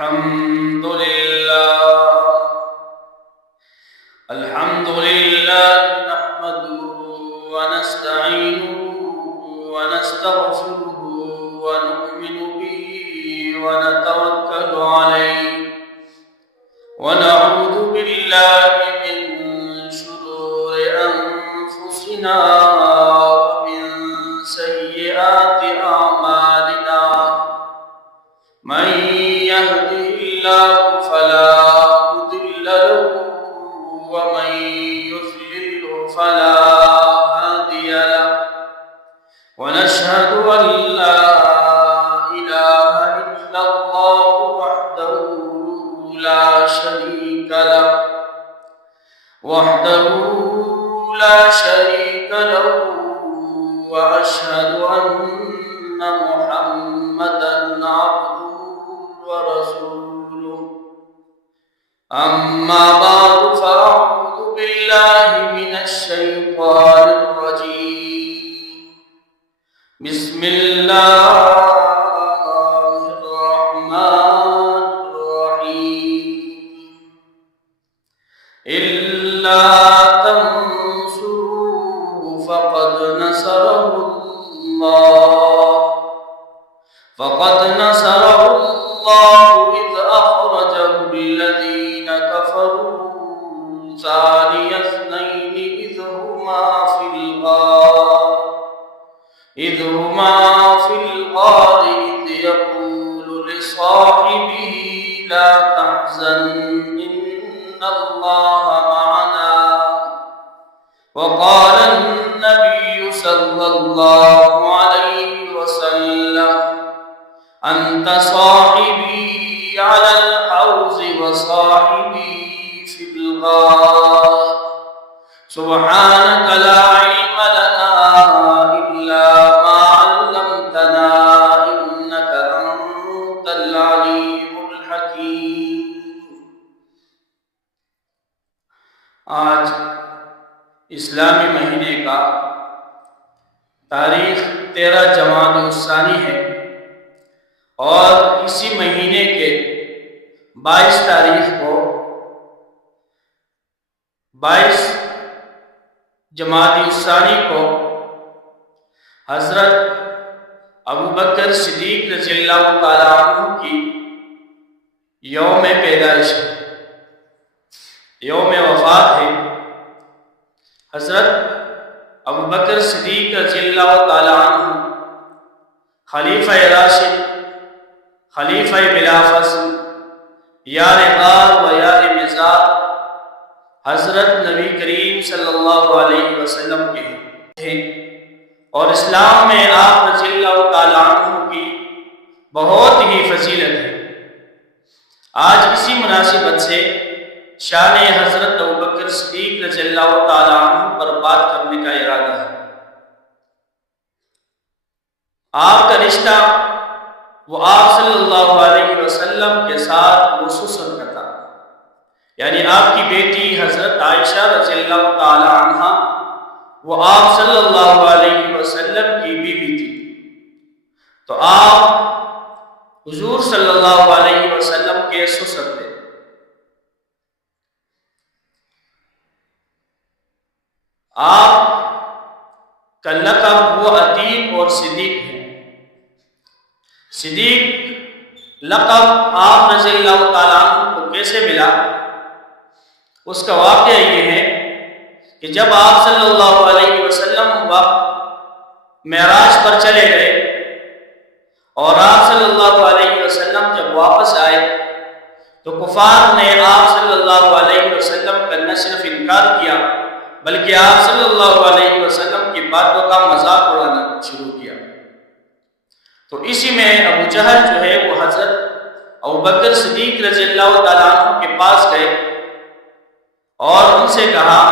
الحمد لله نحمده ونستعينه ونستغفره ونؤمن به ونتوكل عليه ونعوذ بالله من شرور أنفسنا ومن سيئات أعمالنا من يهده الله فلا مضل له ومن يضلل فلا هادي له ونشهد أن لا إله إلا الله وحده لا شريك له وأشهد أن محمدا عبده ورسوله أما بعد فأعوذ بالله من الشيطان الرجيم بسم الله الرحمن الرحيم إلا تنصروه فقد نصره الله إذ أخرجه الذين كفروا ثاني اثنين إذ هما في الغار إذ يقول لصاحبه لا تحزن إن الله معنا وقال النبي صلى الله عليه وسلم أنت صاحبي على الحوض وصاحبي في الغار سبحانك لا علم لنا إلا ما علمتنا إنك أنت العليم الحكيم۔ آج اسلامی مہینے کا تاریخ 13 جمادی الثانی ہے اور اسی مہینے کے 22 تاریخ کو 22 جمادی الثانی کو حضرت ابوبکر صدیق رضی اللہ تعالیٰ عنہ کی یوم پیدائش ہے، یوم وفات ہے۔ حضرت ابوبکر صدیق رضی اللہ تعالیٰ عنہ خلیفہ راشد، خلیفہ بلا فصل، یار غار و یار مزار حضرت نبی کریم صلی اللہ علیہ وسلم کے تھے، اور اسلام میں آپ رضی اللہ تعالیٰ عنہ کی بہت ہی فضیلت ہے۔ آج اسی مناسبت سے شان حضرت ابوبکر صدیق رضی اللہ تعالیٰ عنہ پر بات کرنے کا ارادہ ہے۔ آپ کا رشتہ وہ آپ صلی اللہ علیہ وسلم کے ساتھ خصوصاً کا تھا، یعنی آپ کی بیٹی حضرت عائشہ رضی اللہ تعالی عنہ وہ آپ صلی اللہ علیہ وسلم کی بیوی تھی، تو آپ حضور صلی اللہ علیہ وسلم کے سسر تھے۔ آپ کا لقب وہ عتیق اور صدیق ہے۔ صدیق لقب آپ رضی اللہ تعالیٰ عنہ کو کیسے ملا؟ اس کا واقعہ یہ ہے کہ جب آپ صلی اللہ علیہ وسلم وقت معراج پر چلے گئے اور آپ صلی اللہ علیہ وسلم جب واپس آئے تو کفار نے آپ صلی اللہ علیہ وسلم کا نہ صرف انکار کیا بلکہ آپ صلی اللہ علیہ وسلم کی باتوں کا مذاق اڑانا شروع کیا۔ تو اسی میں ابو جہل جو ہے وہ حضرت ابوبکر صدیق رضی اللہ تعالیٰ عنہ کے پاس گئے اور ان سے کہا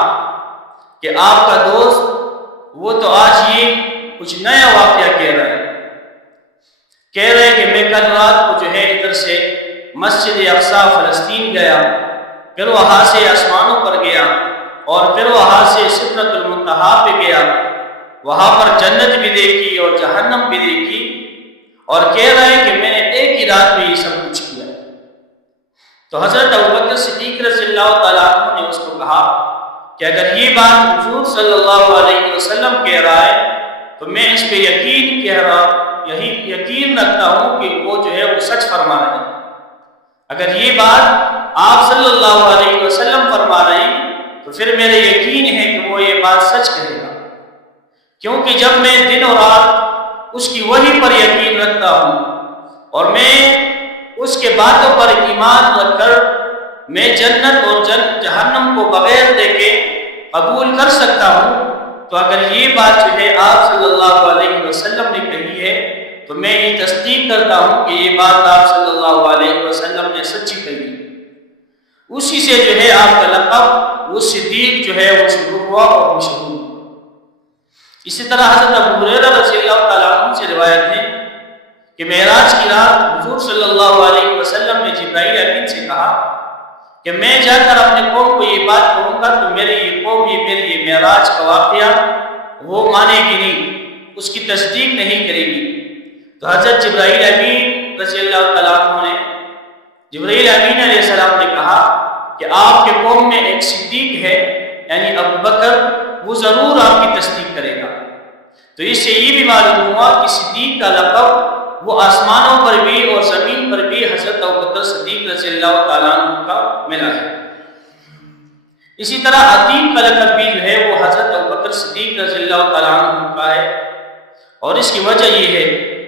کہ آپ کا دوست وہ تو آج یہ کچھ نیا واقعہ کہہ رہا ہے کہ میں کل رات کو جو ہے ادھر سے مسجد اقصی فلسطین گیا، پھر وہاں سے آسمانوں پر گیا اور پھر وہاں سے سدرۃ المنتہا پہ گیا، وہاں پر جنت بھی دیکھی اور جہنم بھی دیکھی، اور کہہ رہے ہیں کہ میں نے ایک ہی رات میں یہ سب کچھ کیا۔ تو حضرت ابوبکر صدیق رضی اللہ تعالیٰ عنہ نے اس کو کہا کہ اگر یہ بات حضور صلی اللہ علیہ وسلم کہہ رہا ہے تو میں اس پہ یقین رکھتا ہوں کہ وہ جو ہے وہ سچ فرما رہے ہیں۔ اگر یہ بات آپ صلی اللہ علیہ وسلم فرما رہے ہیں تو پھر میرا یقین ہے کہ وہ یہ بات سچ کہے گا، کیونکہ جب میں دن اور رات اس کی وحی پر یقین رکھتا ہوں اور میں اس کے باتوں پر ایمان رکھ کر میں جنت اور جہنم کو بغیر دیکھے قبول کر سکتا ہوں، تو اگر یہ بات جو ہے آپ صلی اللہ علیہ وسلم نے کہی ہے تو میں یہ تصدیق کرتا ہوں کہ یہ بات آپ صلی اللہ علیہ وسلم نے سچی کہی۔ اسی سے جو ہے آپ کا لقب وہ صدیق جو ہے وہ شروع ہوا اور مشہور ہوا۔ اسی طرح حضرت ابو ہریرہ رضی اللہ تعالیٰ عنہ سے روایت ہے کہ معراج کی رات حضور صلی اللہ علیہ وسلم نے جبرائیل امین سے کہا کہ میں جا کر اپنے قوم کو یہ بات کہوں گا تو میری یہ قوم میری یہ معراج کا واقعہ وہ مانے گی نہیں، اس کی تصدیق نہیں کرے گی۔ تو حضرت جبرائیل امین رضی اللہ تعالیٰ عنہ نے جبرائیل امین علیہ السلام نے کہا کہ آپ کے قوم میں ایک صدیق ہے، یعنی ابوبکر، وہ ضرور آپ کی تصدیق کرے گا۔ تو اس سے یہ بھی معلوم ہوا کہ صدیق کا لقب وہ آسمانوں پر بھی اور زمین پر بھی حضرت ابوبکر صدیق رضی اللہ تعالیٰ عنہ کا ملا ہے۔ اسی طرح عتیق کا لقب بھی جو ہے وہ حضرت ابوبکر صدیق رضی اللہ تعالیٰ عنہ کا ہے، اور اس کی وجہ یہ ہے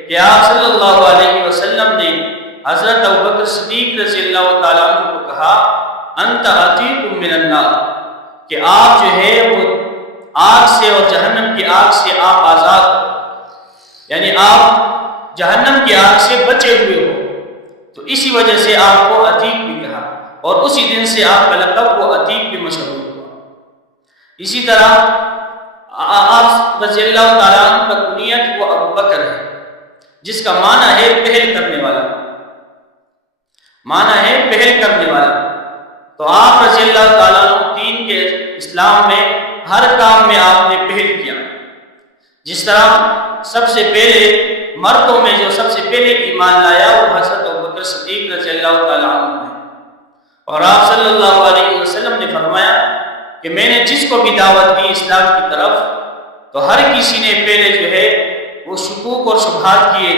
کہ آپ صلی اللہ علیہ وسلم نے حضرت ابوبکر صدیق رضی اللہ تعالیٰ عنہ کو کہا انت عتیق من النار، کہ آپ جو ہے وہ آگ سے اور جہنم کی آگ سے آپ آزاد، یعنی آپ جہنم کی آگ سے بچے ہوئے ہو، تو اسی وجہ سے آپ کو عتیق بھی کہا، اور اسی دن سے آپ کا لقب وہ عتیق بھی مشہور ہوا۔ اسی طرح آپ رضی اللہ تعالیٰ عنہ کا کنیت وہ ابوبکر ہے، جس کا معنی ہے پہل کرنے والا، معنی ہے پہل کرنے والا۔ تو آپ رضی اللہ تعالیٰ عنہ دین کے اسلام میں ہر کام میں آپ نے پہل کیا، جس طرح سب سے پہلے مردوں میں جو سب سے پہلے ایمان لایا وہ حضرت ابوبکر صدیق رضی اللہ تعالیٰ عنہ ہے، اور آپ صلی اللہ علیہ وسلم نے فرمایا کہ میں نے جس کو بھی دعوت دی اسلام کی طرف تو ہر کسی نے پہلے جو ہے وہ شکوک اور شبہات کیے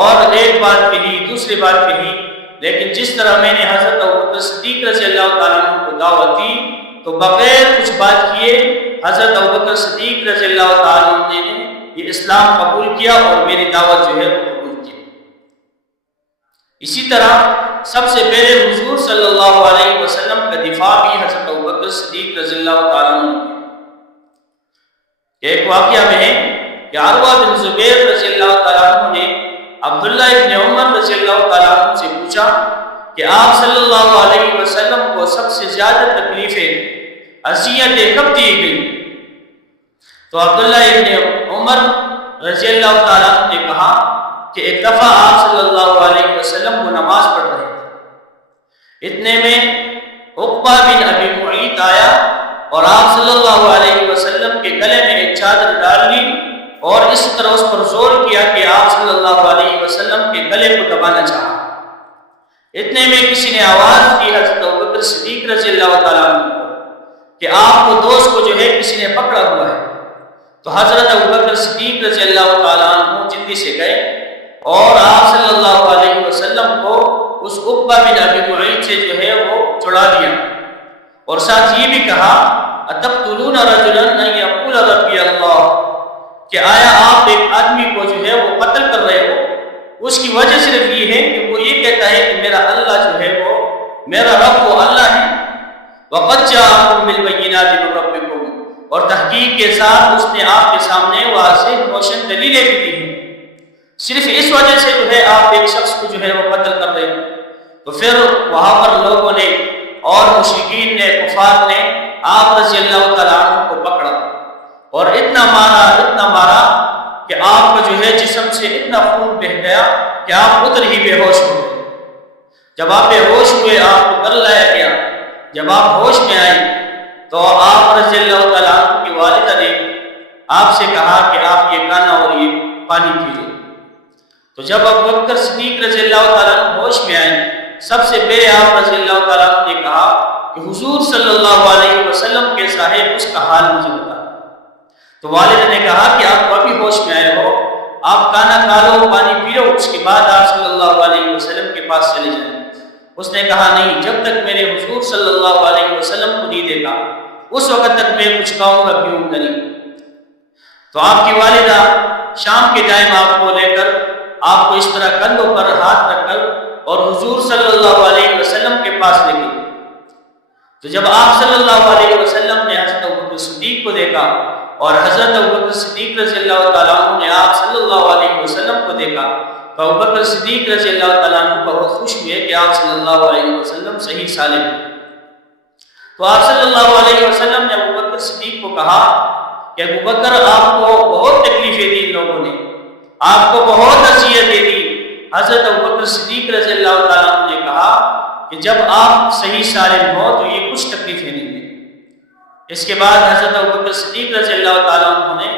اور ایک بات کہی دوسری بات کہی، لیکن جس طرح میں نے حضرت ابوبکر صدیق رضی اللہ تعالیٰ عنہ کو دعوت دی تو بغیر کچھ بات کیے حضرت ابوبکر صدیق رضی اللہ تعالیٰ عنہ نے یہ اسلام قبول کیا اور میری دعوت جو ہے وہ قبول کی۔ اسی طرح سب سے پہلے حضور صلی اللہ علیہ وسلم کا دفاع بھی حضرت ابوبکر صدیق رضی اللہ تعالیٰ عنہ نے ایک واقعہ میں ہے کہ عروہ بن زبیر رضی اللہ تعالیٰ عنہ نے عبداللہ ابن عمر رضی اللہ تعالیٰ عنہ سے پوچھا کہ آپ صلی اللہ علیہ وسلم کو سب سے زیادہ تکلیفیں اذیتیں کب دی گئی؟ تو عبداللہ ابن عمر رضی اللہ تعالیٰ عنہ نے کہا کہ ایک دفعہ آپ صلی اللہ علیہ وسلم وہ نماز پڑھ رہے تھے، اتنے میں عقبہ بن ابی معیط آیا اور آپ صلی اللہ علیہ وسلم کے گلے میں ایک چادر ڈال لی اور اس طرح اس پر زور کیا کہ آپ صلی اللہ علیہ وسلم کے گلے کو دبانا چاہا۔ اتنے میں کسی نے آواز دی حضرت ابوبکر صدیق رضی اللہ تعالیٰ عنہ کو کہ آپ کو دوست کو جو ہے کسی نے پکڑا ہوا ہے۔ تو حضرت ابوبکر صدیق رضی اللہ تعالیٰ عنہ جلدی سے گئے اور آپ صلی اللہ علیہ وسلم کو اس عقبہ بن ابی معیط سے جو ہے وہ چھڑا دیا، اور ساتھ یہ بھی کہا اتقتلون رجلا ان یقول ربی اللہ، کہ آیا آپ ایک آدمی کو جو ہے وہ قتل کر رہے ہو، اس کی وجہ صرف یہ ہے کہ وہ یہ کہتا ہے کہ میرا اللہ جو ہے وہ میرا رب وہ اللہ ہے، وقد جاءکم بالبینات من ربکم، اور تحقیق کے ساتھ اس نے آپ کے سامنے واضح روشن دلیلیں بھی دی ہیں، صرف اس وجہ سے جو ہے آپ ایک شخص کو جو ہے وہ قتل کر رہے ہیں۔ تو پھر وہاں پر لوگوں نے اور مشرکین نے کفار نے آپ رضی اللہ تعالیٰ عنہ کو پکڑا اور اتنا مارا کہ آپ کا جو ہے جسم سے اتنا خون بہہ گیا کہ آپ ادھر ہی بے ہوش ہو گئے۔ جب آپ بے ہوش ہوئے آپ کو گھر لایا گیا، جب آپ ہوش میں آئے تو آپ رضی اللہ تعالیٰ عنہ کی والدہ نے آپ سے کہا کہ آپ یہ کھانا اور یہ پانی پیجیے۔ تو جب ابوبکر صدیق رضی اللہ تعالیٰ عنہ ہوش میں آئے سب سے پہلے آپ رضی اللہ تعالیٰ عنہ نے کہا کہ حضور صلی اللہ علیہ وسلم کے صاحب اس کا حال مجھے بتا۔ تو والد نے کہا کہ آپ کو ابھی ہوش میں آئے ہو، آپ کھانا کھا لو، پانی پی لو، اس کے بعد آپ صلی اللہ علیہ وسلم کے پاس چلے جائیں۔ اس نے کہا نہیں، جب تک میں نے حضور صلی اللہ علیہ وسلم کو نہیں دیکھا اس وقت تک میں کچھ کہوں گا پیوں گا نہیں۔ تو آپ کی والدہ شام کے ٹائم آپ کو لے کر آپ کو اس طرح کندھوں پر ہاتھ رکھ کر اور حضور صلی اللہ علیہ وسلم کے پاس لے گئی۔ تو جب آپ صلی اللہ علیہ وسلم نے حضرت ابوبکر صدیق کو دیکھا اور حضرت ابوبکر صدیق رضی اللہ تعالیٰ عنہ نے آپ صلی اللہ علیہ وسلم کو دیکھا تو ابوبکر صدیق رضی اللہ تعالیٰ عنہ بہت خوش ہوئے کہ آپ صلی اللہ علیہ وسلم صحیح سالم ہیں۔ تو آپ صلی اللہ علیہ وسلم نے ابوبکر صدیق کو کہا کہ ابوبکر، آپ کو بہت تکلیفیں دی ان لوگوں نے، آپ کو بہت اذیتیں دی۔ حضرت ابوبکر صدیق رضی اللہ تعالیٰ عنہ نے کہا کہ جب آپ صحیح سالم ہو تو یہ کچھ تکلیفیں نہیں ہیں۔ اس کے بعد حضرت ابوبکر صدیق رضی اللہ تعالیٰ عنہ نے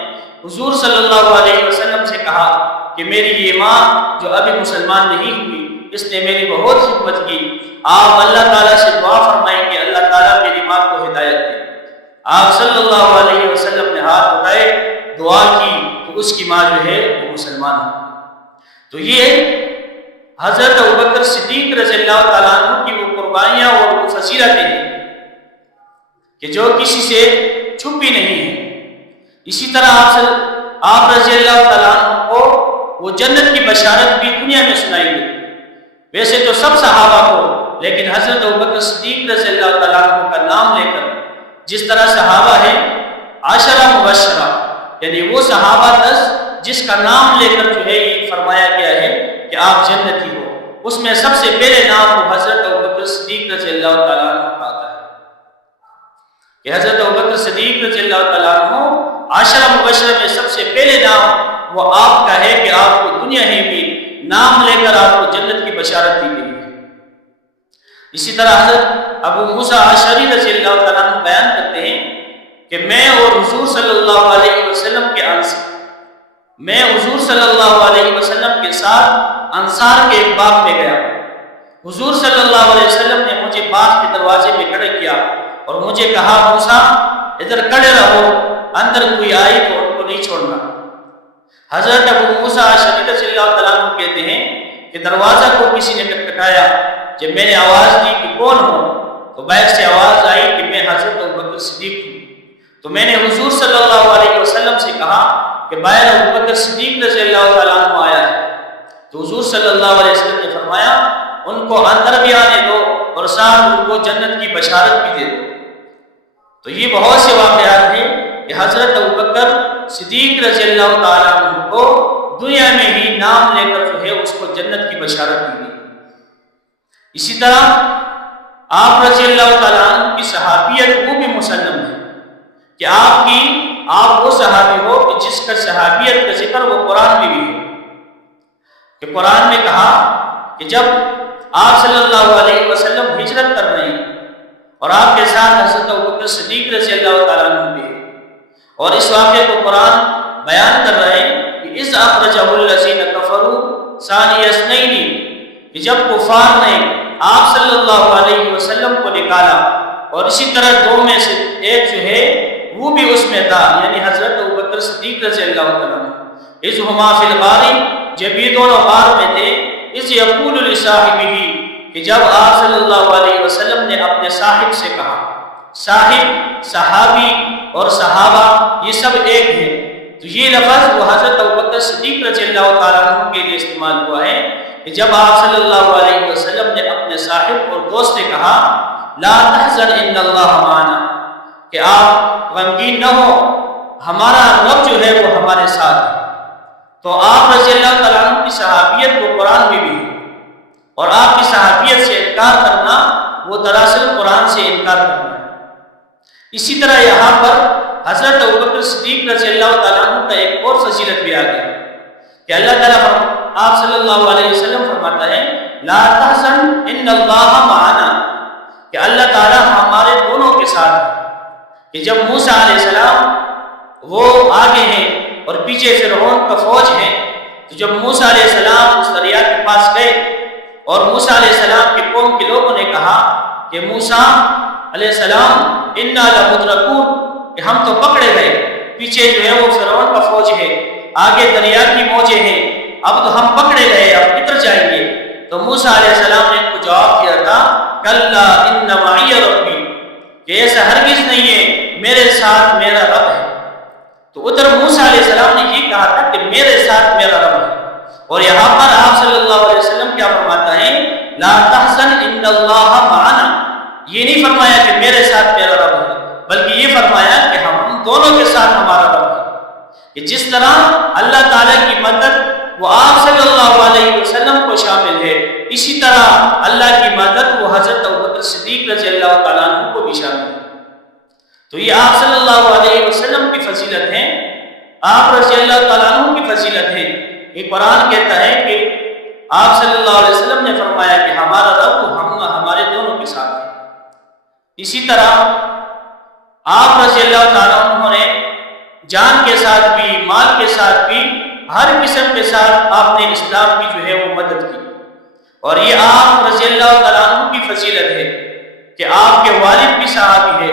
حضور صلی اللہ علیہ وسلم سے کہا کہ میری یہ ماں جو ابھی مسلمان نہیں ہوئی، اس نے میری بہت خدمت کی، آپ اللہ تعالیٰ سے دعا فرمائیں کہ اللہ تعالیٰ میری ماں کو ہدایت دے۔ آپ صلی اللہ علیہ وسلم نے ہاتھ اٹھائے، دعا کی تو اس کی ماں جو ہے وہ مسلمان ہے۔ تو یہ حضرت ابوبکر صدیق رضی اللہ تعالیٰ عنہ کی وہ قربانیاں اور وہ فضیلتیں ہیں کہ جو کسی سے چھپی نہیں ہے۔ اسی طرح آپ رضی اللہ تعالیٰ عنہ کو وہ جنت کی بشارت بھی دنیا میں سنائی گئی۔ ویسے تو سب صحابہ کو، لیکن حضرت ابوبکر صدیق رضی اللہ تعالیٰ عنہ کا نام لے کر جس طرح صحابہ ہیں عشرہ مبشرہ، یعنی وہ صحابہ 10 جس کا نام لے کر جو ہے یہ فرمایا گیا ہے کہ آپ جنتی ہو، اس میں سب سے پہلے نام وہ حضرت ابوبکر صدیق رضی اللہ تعالیٰ عنہ کا آتا ہے کہ حضرت ابوبکر صدیق رضی اللہ تعالیٰ عنہ عشرہ مبشرہ میں سب سے پہلے نام وہ آپ کا ہے کہ آپ کو دنیا ہی میں نام لے کر آپ کو جنت کی بشارت دی گئی ہے۔ اسی طرح حضرت ابو موسیٰ اشعری رضی اللہ تعالیٰ عنہ بیان کرتے ہیں کہ میں اور حضور صلی اللہ علیہ وسلم کے ساتھ انصار کے ایک باغ میں گیا۔ حضور صلی اللہ علیہ وسلم نے مجھے باغ کے دروازے میں کھڑا کیا اور مجھے کہا موسیٰ ادھر کھڑے رہو، اندر کوئی آئے تو ان کو نہیں چھوڑنا۔ حضرت ابو موسیٰ اشعری رضی اللہ تعالیٰ عنہ کہتے ہیں کہ دروازہ کو کسی نے کھٹکھٹایا، جب میں نے آواز دی کہ کون ہو تو باہر سے آواز آئی کہ میں حضرت ابوبکر صدیق ہوں۔ تو میں نے حضور صلی اللہ علیہ وسلم سے کہا کہ باہر ابوبکر صدیق رضی اللہ تعالیٰ عنہ آیا ہے۔ تو حضور صلی اللہ علیہ وسلم نے فرمایا ان کو اندر بھی آنے دو اور ساتھ ان کو جنت کی بشارت بھی دے دو۔ تو یہ بہت سے واقعات ہیں کہ حضرت ابوبکر صدیق رضی اللہ تعالیٰ عنہ کو دنیا میں ہی نام لے کر جو ہے اس کو جنت کی بشارت دی گئی۔ اسی طرح آپ رضی اللہ تعالیٰ عنہ کی صحابیت وہ بھی مسلم ہے کہ آپ وہ صحابی ہو کہ جس کا صحابیت کا ذکر وہ قرآن میں بھی ہے کہ قرآن میں کہا کہ جب آپ صلی اللہ علیہ وسلم ہجرت کر رہے ہیں اور آپ کے ساتھ حضرت ابوبکر صدیق رضی اللہ تعالیٰ عنہ بھی ہے، اور اس واقعے کو قرآن بیان کر رہے ہیں کہ اذ اخرجہ الذین کفروا ثانی اثنین، کہ جب کفار نے آپ صلی اللہ علیہ وسلم کو نکالا اور اسی طرح دو میں سے ایک جو ہے وہ بھی اس میں تھا، یعنی حضرت ابوبکر صدیق رضی اللہ تعالیٰ عنہ، اذ ہما فی الغار، جب یہ دونوں غار میں تھے، اذ یقول لصاحبہ، کہ جب آپ صلی اللہ علیہ وسلم نے اپنے صاحب سے کہا، صاحب صحابی اور صحابہ یہ سب ایک ہیں، تو یہ لفظ وہ حضرت ابوبکر صدیق رضی اللہ تعالیٰ عنہ کے لیے استعمال ہوا ہے کہ جب آپ صلی اللہ علیہ وسلم نے اپنے صاحب اور دوست سے کہا لا تحزن ان اللہ معنا، کہ آپ غمگین نہ ہو، ہمارا رب جو ہے وہ ہمارے ساتھ ہے۔ تو آپ رضی اللہ تعالیٰ عنہ کی صحابیت کو قرآن میں بھی ہے، اور آپ کی صحابیت سے انکار کرنا وہ دراصل قرآن سے انکار کرنا ہے۔ اسی طرح یہاں پر حضرت ابوبکر صدیق رضی اللہ تعالیٰ عنہ کا ایک اور فضیلت بھی آ گیا کہ اللہ تعالیٰ آپ صلی اللہ علیہ وسلم فرماتا ہے لا تحزن ان اللہ معنا، کہ اللہ تعالیٰ ہمارے دونوں کے ساتھ ہے۔ کہ جب موسیٰ علیہ السلام وہ آگے ہیں اور پیچھے فرعون کا فوج ہے، تو جب موسیٰ علیہ السلام اس دریا کے پاس گئے اور موسیٰ علیہ السلام کے قوم کے لوگوں نے کہا کہ موسیٰ علیہ السلام انا لمدرکون، کہ ہم تو پکڑے گئے، پیچھے جو ہے وہ فرعون کا فوج ہے، آگے دریا کی موجیں ہیں، اب تو ہم پکڑے گئے، اب کدھر جائیں گے؟ تو موسیٰ علیہ السلام نے ان کو جواب دیا تھا کلا ان معی ربی، کہ ایسا ہرگز نہیں ہے، میرے ساتھ میرا رب ہے۔ تو ادھر موسیٰ علیہ السلام نے یہ کہا تھا کہ میرے ساتھ میرا رب ہے، اور یہاں پر آپ صلی اللہ علیہ وسلم کیا فرماتا ہے؟ لا تحزن ان اللہ معنا، یہ نہیں فرمایا کہ میرے ساتھ میرا رب ہے، بلکہ یہ فرمایا کہ ہم دونوں کے ساتھ ہمارا رب ہے، کہ جس طرح اللہ تعالیٰ کی مدد وہ آپ صلی اللہ علیہ وسلم کو شامل ہے، اسی طرح اللہ کی مدد وہ حضرت ابوبکر صدیق رضی اللہ تعالیٰ عنہ کو بھی شامل ہے۔ تو یہ آپ صلی اللہ علیہ وسلم کی فضیلت ہے، آپ رضی اللہ تعالیٰ عنہ کی فضیلت ہے۔ یہ قرآن کہتا ہے کہ آپ صلی اللہ علیہ وسلم نے فرمایا کہ ہمارا رب ہمارے دونوں کے ساتھ ہے۔ اسی طرح آپ رضی اللہ تعالیٰ عنہ نے جان کے ساتھ بھی، مال کے ساتھ بھی، ہر قسم کے ساتھ آپ نے اسلام کی جو ہے وہ مدد کی، اور یہ آپ رضی اللہ تعالیٰ عنہ کی فضیلت ہے کہ آپ کے والد بھی صحابی ہے،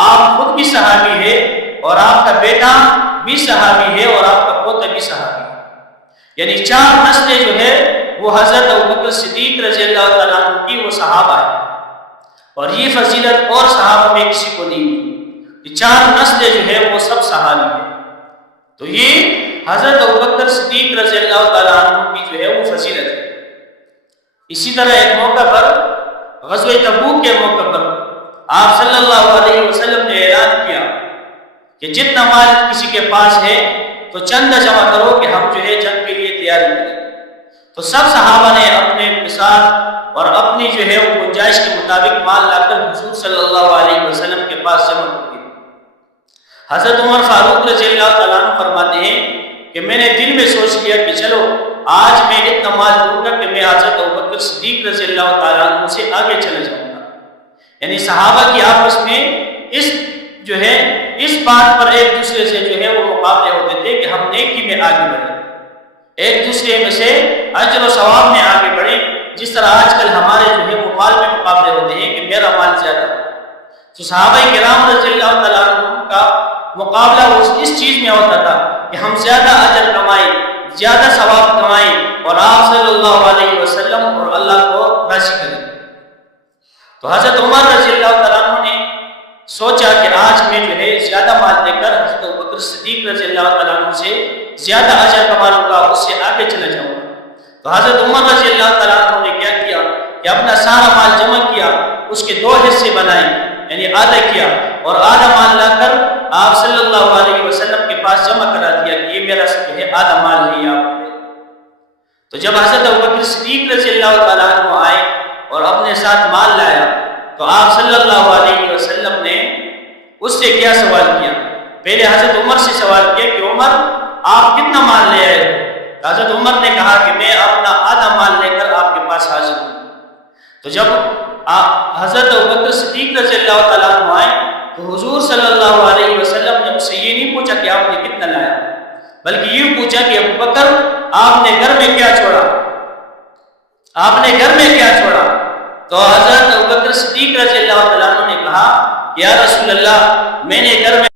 آپ خود بھی صحابی ہے، اور آپ کا بیٹا بھی صحابی ہے، اور آپ کا پوتا بھی صحابی ہے، یعنی 4 نسلیں جو ہے وہ حضرت ابوبکر صدیق رضی اللہ تعالیٰ عنہ کی وہ صحابہ ہے، اور یہ فضیلت اور صحابہ میں کسی کو نہیں ملی، یہ 4 نسلیں جو ہے وہ سب صحابی ہیں۔ تو یہ حضرت ابوبکر صدیق رضی اللہ تعالیٰ عنہ کی جو ہے وہ فضیلت ہے۔ اسی طرح ایک موقع پر غزوہ تبوک کے موقع پر آپ صلی اللہ علیہ وسلم نے اعلان کیا کہ جتنا مال کسی کے پاس ہے تو چندہ جمع کرو کہ ہم جو ہے جنگ کے لیے تیاری کریں۔ تو سب صحابہ نے اپنے ساتھ اور اپنی جو ہے وہ گنجائش کے مطابق مال لا کر حضور صلی اللہ علیہ وسلم کے پاس جمع کر دیا۔ حضرت عمر فاروق رضی اللہ تعالیٰ عنہ فرماتے ہیں کہ میں نے دل میں سوچ لیا کہ چلو آج میں اتنا مال دوں گا کہ میں حضرت ابوبکر صدیق رضی اللہ تعالیٰ عنہ سے آگے چلے جاؤں گا۔ یعنی صحابہ کی آپس میں اس بات پر ایک دوسرے سے جو ہے وہ مقابلے ہوتے تھے کہ ہم نیکی میں آگے بڑھیں، ایک دوسرے میں سے اجر و ثواب میں آگے بڑھیں، جس طرح آج کل ہمارے جو ہے وہ مال میں مقابلے ہوتے ہیں کہ میرا مال زیادہ ہے۔ تو صحابہ کرام رضی اللہ تعالیٰ عنہ کا مقابلہ اس چیز میں ہوتا تھا کہ ہم زیادہ اجر کمائیں، زیادہ ثواب کمائیں، اور آپ صلی اللہ علیہ وسلم اور اللہ کو راضی کریں۔ تو حضرت عمر رضی اللہ تعالیٰ عنہ نے سوچا کہ آج میں جو ہے زیادہ مال دے کر حضرت ابوبکر صدیق رضی اللہ تعالیٰ عنہ سے زیادہ اجر کما لوں گا، اس سے آگے چلا جاؤں گا۔ تو حضرت عمر رضی اللہ تعالیٰ عنہ نے کیا کیا کہ اپنا سارا مال جمع کیا، اس کے 2 حصے بنائے، یعنی آدھا کیا، اور آدھا مال لا کر آپ صلی اللہ علیہ وسلم کے پاس جمع کرا دیا کہ یہ میرا جو ہے آدھا مال ہے آپ کو۔ تو جب حضرت ابوبکر صدیق رضی اللہ تعالیٰ عنہ آئے اور اپنے ساتھ مال لایا تو آپ صلی اللہ علیہ وسلم نے اس سے کیا سوال کیا؟ پہلے حضرت عمر سے سوال کیا کہ عمر آپ کتنا مال لے آئے ہو؟ حضرت عمر نے کہا کہ میں اپنا آدھا مال لے کر آپ کے پاس حاضر ہوں۔ تو جب حضرت ابوبکر صدیق رضی اللہ تعالیٰ عنہ آئے تو حضور صلی اللہ علیہ وسلم نے اس سے یہ نہیں پوچھا کہ آپ نے کتنا لایا، بلکہ یہ پوچھا کہ ابوبکر آپ نے گھر میں کیا چھوڑا، آپ نے گھر میں کیا چھوڑا؟ تو حضرت ابوبکر صدیق رضی اللہ تعالیٰ عنہ نے کہا کہ یا رسول اللہ میں نے گھر میں